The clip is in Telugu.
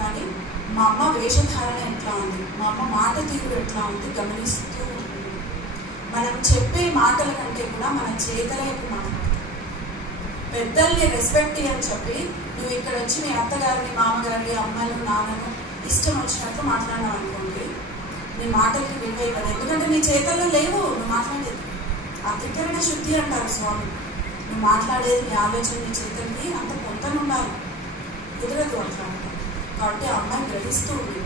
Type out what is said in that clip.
కానీ మా అమ్మ వేషధారణ ఎట్లా ఉంది, మా అమ్మ మాట తీరు ఎట్లా ఉంది గమనిస్తూ ఉంటుంది. మనం చెప్పే మాటల కంటే కూడా మన చేతలే ఎక్కువ మాట్లాడతాం. పెద్దల్ని రెస్పెక్ట్ అని చెప్పి నువ్వు ఇక్కడ వచ్చి మీ అత్తగారిని, మామగారిని, అమ్మను, నాన్నను ఇష్టం వచ్చినట్టు మాట్లాడినావు అనుకోండి, నీ మాటలకి విలువ ఇవ్వదు. ఎందుకంటే నీ చేతల్లో లేవు నువ్వు మాట్లాడేది. అంతఃకరణ శుద్ధి అంటారు స్వామి. నువ్వు మాట్లాడేది, నీ ఆలోచన, నీ చేతల్ని అంత పొంతనుండాలి, కుదరదు అట్లా అంటారు. కాబట్టి ఆ అమ్మాయి గ్రహిస్తూ ఉంది.